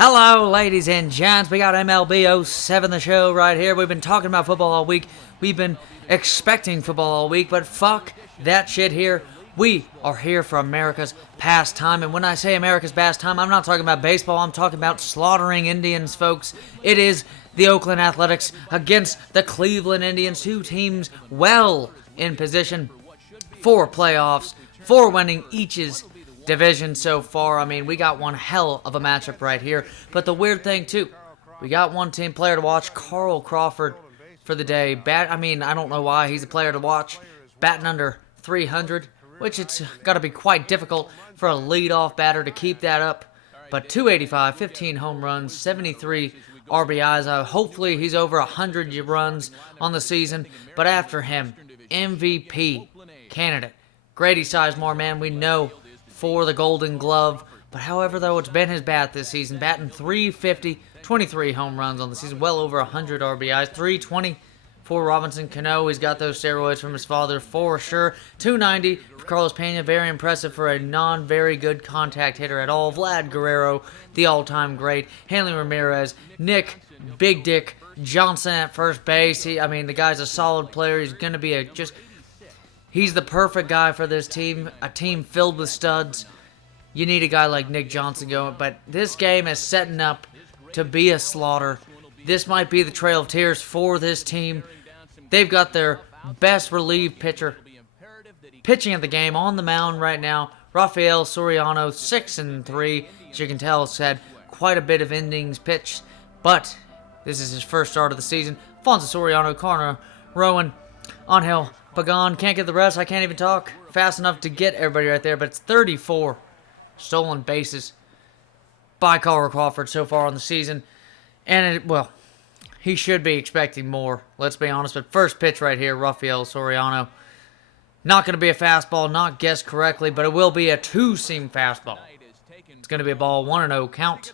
Hello, ladies and gents. We got MLB 07, the show right here. We've been talking about football all week. We've been expecting football all week, but fuck that shit here. We are here for America's pastime. And when I say America's pastime, I'm not talking about baseball. I'm talking about slaughtering Indians, folks. It is the Oakland Athletics against the Cleveland Indians. Two teams well in position for playoffs, for winning each's division so far. I mean, we got one hell of a matchup right here. But the weird thing, too, we got one team player to watch, Carl Crawford, for the day. I don't know why he's a player to watch. Batting under 300, which it's got to be quite difficult for a leadoff batter to keep that up. But 285, 15 home runs, 73 RBIs. Hopefully he's over 100 runs on the season. But after him, MVP candidate, Grady Sizemore, man, we know for the Golden Glove. But however, though, it's been his bat this season. Batting 350, 23 home runs on the season, well over 100 RBIs, 320 for Robinson Cano. He's got those steroids from his father for sure. 290 for Carlos Pena, very impressive for a non-very good contact hitter at all. Vlad Guerrero, the all-time great. Hanley Ramirez, Nick Big Dick Johnson at first base. The guy's a solid player. He's going to be he's the perfect guy for this team, a team filled with studs. You need a guy like Nick Johnson going, but this game is setting up to be a slaughter. This might be the Trail of Tears for this team. They've got their best relief pitcher pitching at the game on the mound right now. Rafael Soriano, 6-3. As you can tell, has had quite a bit of innings pitched, but this is his first start of the season. Alfonso Soriano, Connor Rowan, Angel Pagan, can't get the rest. I can't even talk fast enough to get everybody right there, but it's 34 stolen bases by Carl Crawford so far on the season. And, he should be expecting more, let's be honest. But first pitch right here, Rafael Soriano. Not going to be a fastball, not guessed correctly, but it will be a two-seam fastball. It's going to be a ball, 1-0 count.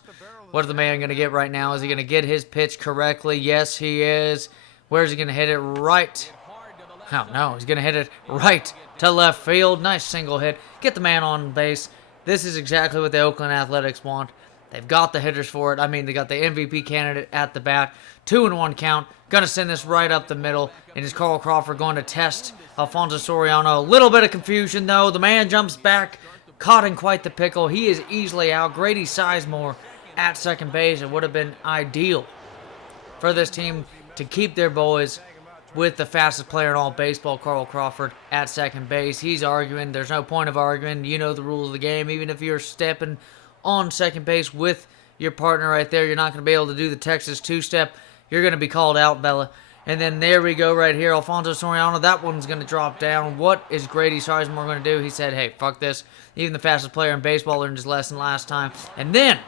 What is the man going to get right now? Is he going to get his pitch correctly? Yes, he is. Where's he going to hit it? Right. Oh, no, he's going to hit it right to left field. Nice single hit. Get the man on base. This is exactly what the Oakland Athletics want. They've got the hitters for it. They got the MVP candidate at the bat. 2-1 count. Going to send this right up the middle. And is Carl Crawford going to test Alfonso Soriano? A little bit of confusion, though. The man jumps back. Caught in quite the pickle. He is easily out. Grady Sizemore at second base. It would have been ideal for this team to keep their boys with the fastest player in all baseball, Carl Crawford, at second base. He's arguing. There's no point of arguing. You know the rules of the game. Even if you're stepping on second base with your partner right there, you're not going to be able to do the Texas two-step. You're going to be called out, Bella. And then there we go right here. Alfonso Soriano, that one's going to drop down. What is Grady Sizemore going to do? He said, hey, fuck this. Even the fastest player in baseball learned his lesson last time. And then,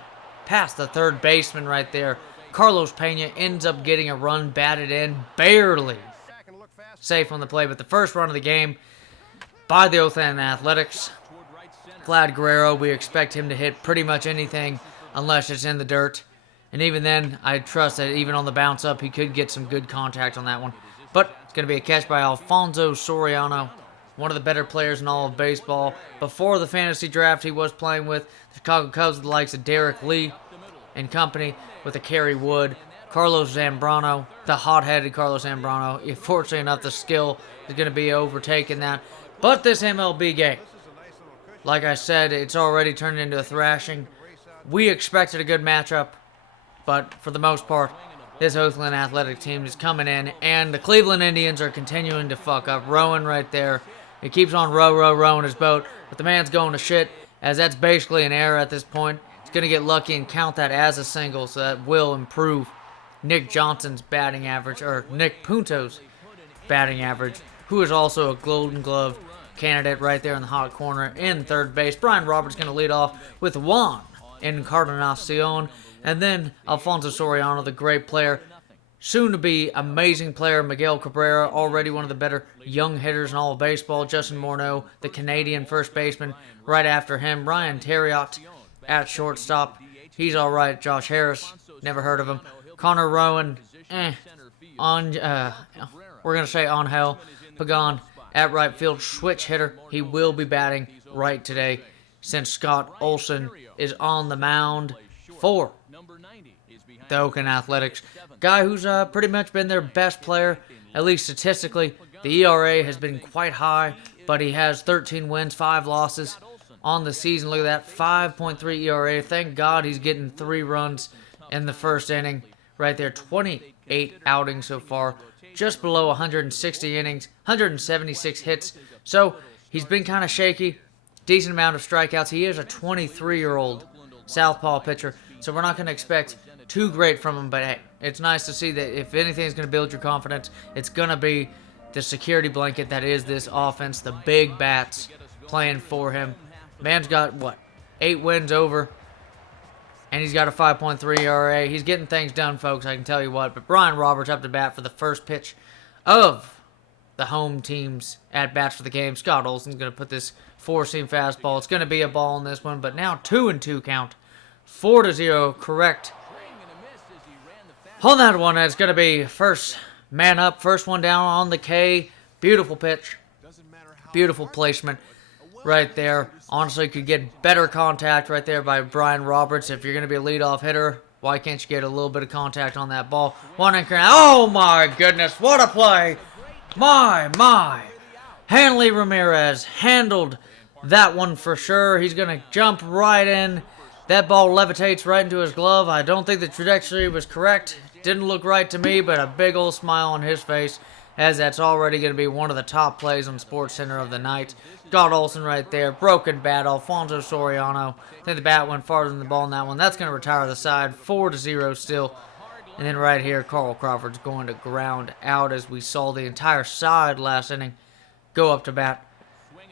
past the third baseman right there, Carlos Pena ends up getting a run batted in, barely safe on the play. But the first run of the game by the Oakland Athletics, Vlad Guerrero, we expect him to hit pretty much anything unless it's in the dirt. And even then, I trust that even on the bounce up, he could get some good contact on that one. But it's going to be a catch by Alfonso Soriano, one of the better players in all of baseball. Before the fantasy draft, he was playing with the Chicago Cubs, the likes of Derek Lee and company, with a Kerry Wood, Carlos Zambrano, the hot-headed Carlos Zambrano. Fortunately enough, the skill is going to be overtaking that. But this MLB game, like I said, it's already turned into a thrashing. We expected a good matchup, but for the most part, this Oakland Athletic team is coming in, and the Cleveland Indians are continuing to fuck up. Rowan right there, he keeps on rowing his boat, but the man's going to shit, as that's basically an error at this point. He's going to get lucky and count that as a single, so that will improve Nick Johnson's batting average, or Nick Punto's batting average, who is also a Golden Glove candidate right there in the hot corner in third base. Brian Roberts going to lead off with Juan Encarnacion, and then Alfonso Soriano, the great player, soon to be amazing player, Miguel Cabrera, already one of the better young hitters in all of baseball. Justin Morneau, the Canadian first baseman, right after him. Ryan Terriot at shortstop. He's all right. Josh Harris, never heard of him. Connor Rowan, we're going to say Angel Pagan at right field, switch hitter. He will be batting right today since Scott Olsen is on the mound for the Oakland Athletics. Guy who's pretty much been their best player, at least statistically. The ERA has been quite high, but he has 13 wins, 5 losses on the season. Look at that, 5.3 ERA. Thank God he's getting 3 runs in the first inning. Right there, 28 outings so far, just below 160 innings, 176 hits. So he's been kind of shaky, decent amount of strikeouts. He is a 23-year-old southpaw pitcher, so we're not going to expect too great from him. But hey, it's nice to see that if anything's going to build your confidence, it's going to be the security blanket that is this offense, the big bats playing for him. Man's got, what, 8 wins over, and he's got a 5.3 ERA. He's getting things done, folks, I can tell you what. But Brian Roberts up to bat for the first pitch of the home team's at-bats for the game. Scott Olsen's going to put this four-seam fastball. It's going to be a ball in this one, but now 2-2 count. 4-0, correct. On that one, it's going to be first man up, first one down on the K. Beautiful pitch. Beautiful placement right there. Honestly, could get better contact right there by Brian Roberts. If you're going to be a leadoff hitter, why can't you get a little bit of contact on that ball? One and oh my goodness, what a play! My. Hanley Ramirez handled that one for sure. He's going to jump right in. That ball levitates right into his glove. I don't think the trajectory was correct. Didn't look right to me, but a big old smile on his face, as that's already going to be one of the top plays on SportsCenter of the night. Scott Olsen right there. Broken bat. Alfonso Soriano. I think the bat went farther than the ball in that one. That's going to retire the side. 4-0 still. And then right here, Carl Crawford's going to ground out, as we saw the entire side last inning go up to bat.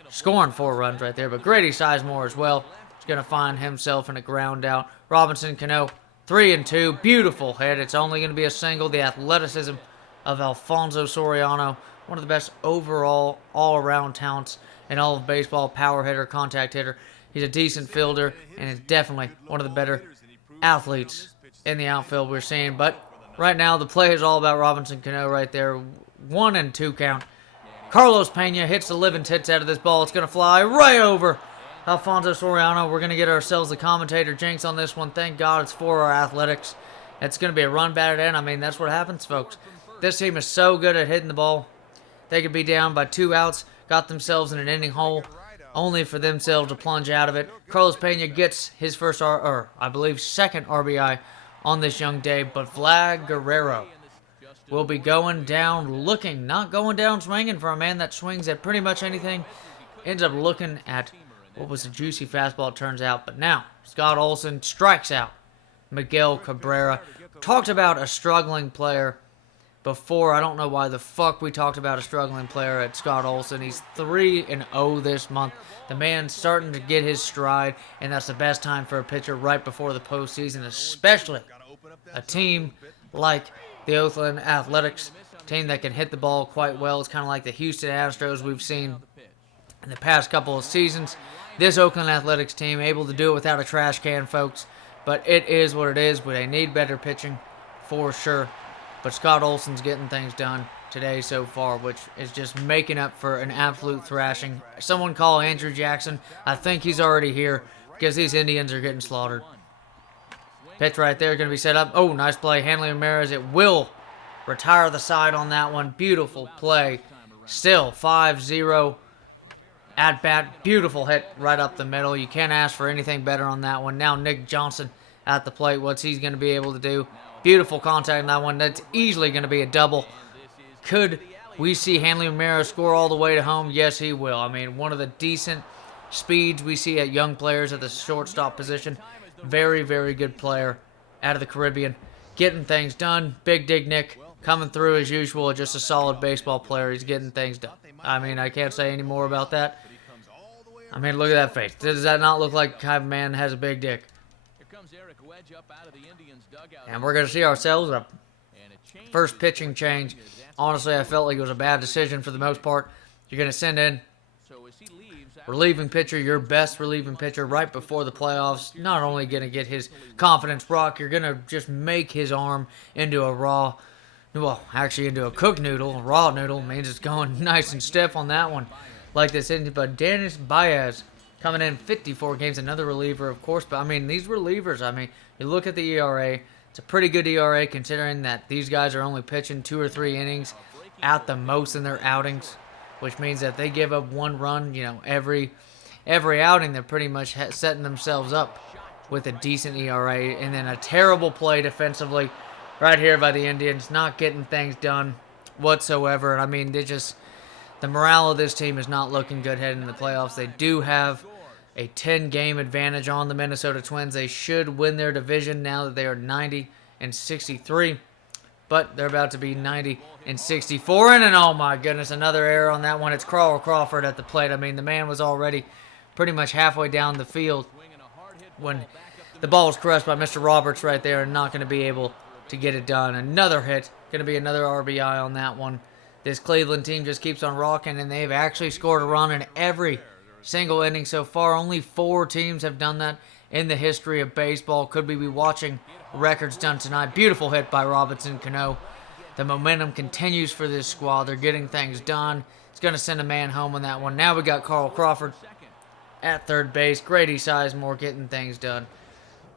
Scoring 4 runs right there. But Grady Sizemore as well is going to find himself in a ground out. Robinson Cano, 3-2. Beautiful hit. It's only going to be a single. The athleticism of Alfonso Soriano, one of the best overall, all-around talents in all of baseball. Power hitter, contact hitter. He's a decent fielder, and is definitely one of the better athletes in the outfield we're seeing. But right now, the play is all about Robinson Cano right there. 1-2 count. Carlos Pena hits the living tits out of this ball. It's going to fly right over Alfonso Soriano. We're going to get ourselves the commentator jinx on this one. Thank God it's for our Athletics. It's going to be a run batted in. I mean, that's what happens, folks. This team is so good at hitting the ball. They could be down by 2 outs, got themselves in an inning hole, only for themselves to plunge out of it. Carlos Pena gets his first, I believe, second RBI on this young day, but Vlad Guerrero will be going down looking, not going down swinging, for a man that swings at pretty much anything. Ends up looking at what was a juicy fastball, it turns out. But now, Scott Olsen strikes out Miguel Cabrera. Talked about a struggling player before. I don't know why the fuck we talked about a struggling player at Scott Olsen. He's 3-0 this month. The man's starting to get his stride, and that's the best time for a pitcher right before the postseason, especially a team like the Oakland Athletics, a team that can hit the ball quite well. It's kind of like the Houston Astros we've seen in the past couple of seasons. This Oakland Athletics team able to do it without a trash can, folks, but it is what it is. But they need better pitching for sure. But Scott Olsen's getting things done today so far, which is just making up for an absolute thrashing. Someone call Andrew Jackson. I think he's already here, because these Indians are getting slaughtered. Pitch right there going to be set up. Oh, nice play. Hanley Ramirez. It will retire the side on that one. Beautiful play. Still 5-0 at bat. Beautiful hit right up the middle. You can't ask for anything better on that one. Now Nick Johnson at the plate. What's he going to be able to do? Beautiful contact on that one. That's easily going to be a double. Could we see Hanley Ramirez score all the way to home? Yes, he will. I mean, one of the decent speeds we see at young players at the shortstop position. Very, very good player out of the Caribbean. Getting things done. Big Dig Nick coming through as usual. Just a solid baseball player. He's getting things done. I mean, I can't say any more about that. I mean, look at that face. Does that not look like kind of man has a big dick? And we're going to see ourselves a first pitching change. Honestly, I felt like it was a bad decision for the most part. You're going to send in relieving pitcher, your best relieving pitcher right before the playoffs. Not only going to get his confidence rocked, you're going to just make his arm into a into a cooked noodle. A raw noodle means it's going nice and stiff on that one. Like this, but Dennis Baez coming in 54 games. Another reliever, of course. But, I mean, these relievers, I mean, you look at the ERA. It's a pretty good ERA considering that these guys are only pitching 2 or 3 innings at the most in their outings, which means that they give up 1 run, every outing. They're pretty much setting themselves up with a decent ERA. And then a terrible play defensively right here by the Indians, not getting things done whatsoever. And I mean, the morale of this team is not looking good heading into the playoffs. They do have a 10-game advantage on the Minnesota Twins. They should win their division now that they are 90-63. But they're about to be 90-64. And oh my goodness, another error on that one. It's Carl Crawford at the plate. I mean, the man was already pretty much halfway down the field when the ball was crushed by Mr. Roberts right there and not going to be able to get it done. Another hit. Going to be another RBI on that one. This Cleveland team just keeps on rocking, and they've actually scored a run in every single inning so far. Only 4 teams have done that in the history of baseball. Could we be watching records done tonight? Beautiful hit by Robinson Cano. The momentum continues for this squad. They're getting things done. It's going to send a man home on that one. Now we got Carl Crawford at third base. Grady Sizemore getting things done.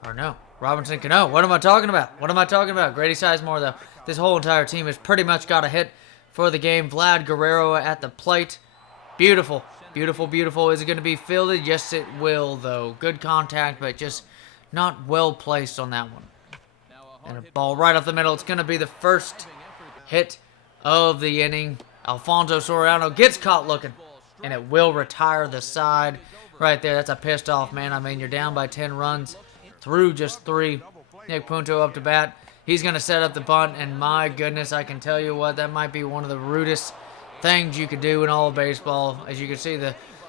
Or no, Robinson Cano. What am I talking about? Grady Sizemore, though. This whole entire team has pretty much got a hit for the game. Vlad Guerrero at the plate. Beautiful. Is it going to be fielded? Yes, it will, though. Good contact, but just not well placed on that one. And a ball right up the middle. It's going to be the first hit of the inning. Alfonso Soriano gets caught looking, and it will retire the side right there. That's a pissed off man. I mean, you're down by 10 runs through just 3. Nick Punto up to bat. He's going to set up the bunt, and my goodness, I can tell you what, that might be one of the rudest things you could do in all of baseball. As you can see,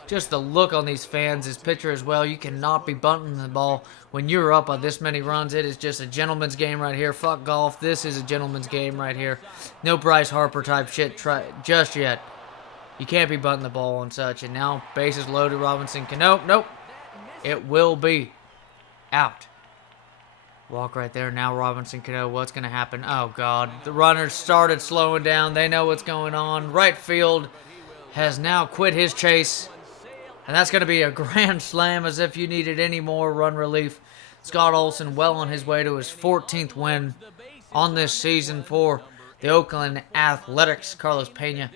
just the look on these fans, this pitcher as well. You cannot be bunting the ball when you're up by this many runs. It is just a gentleman's game right here. Fuck golf. This is a gentleman's game right here. No Bryce Harper type shit just yet. You can't be bunting the ball and such. And now bases loaded. Robinson Cano. Nope. It will be out. Walk right there. Now Robinson Cano. What's going to happen? Oh, God. The runners started slowing down. They know what's going on. Right field has now quit his chase. And that's going to be a grand slam, as if you needed any more run relief. Scott Olsen well on his way to his 14th win on this season for the Oakland Athletics. Carlos Pena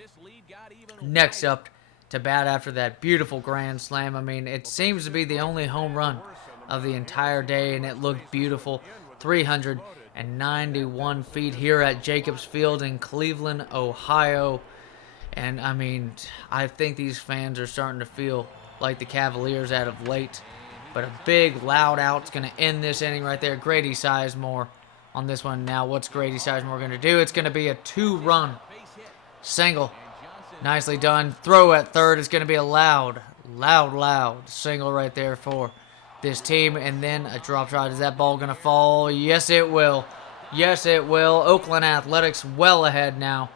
next up to bat after that beautiful grand slam. I mean, it seems to be the only home run of the entire day, and it looked beautiful. 391 feet here at Jacobs Field in Cleveland, Ohio. And, I mean, I think these fans are starting to feel like the Cavaliers out of late. But a big, loud out's going to end this inning right there. Grady Sizemore on this one. Now, what's Grady Sizemore going to do? It's going to be a 2-run single. Nicely done. Throw at third. It's going to be a loud single right there for this team. And then a drop shot. Is that ball going to fall? Yes, it will. Oakland Athletics well ahead now.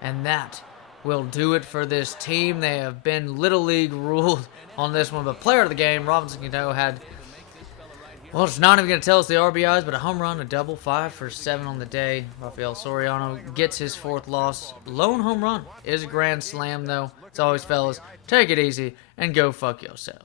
And that will do it for this team. They have been Little League ruled on this one. But player of the game, Robinson Cano had, well, it's not even going to tell us the RBIs, but a home run, a double, 5 for 7 on the day. Rafael Soriano gets his 4th loss. Lone home run is a grand slam, though. It's always, fellas, take it easy and go fuck yourselves.